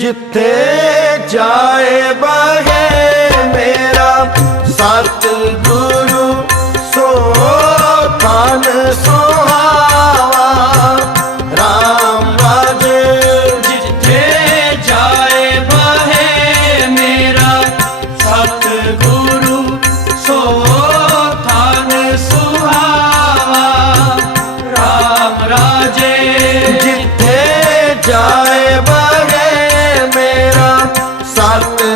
ਜਿੱਥੇ ਜਾਏ ਬਹੇ ਮੇਰਾ ਸਤ ਗੁਰੂ ਸੋ ਤਨ ਸੁਹਾਵਾ RAM ਰਾਜ ਜਿੱਥੇ ਜਾਏ ਬਹੇ ਮੇਰਾ ਸਤ ਗੁਰੂ ਸੋ ਤਨ ਸੁਹਾਵਾ RAM ਰਾਜੇ ਜਿੱਥੇ ਜਾਏ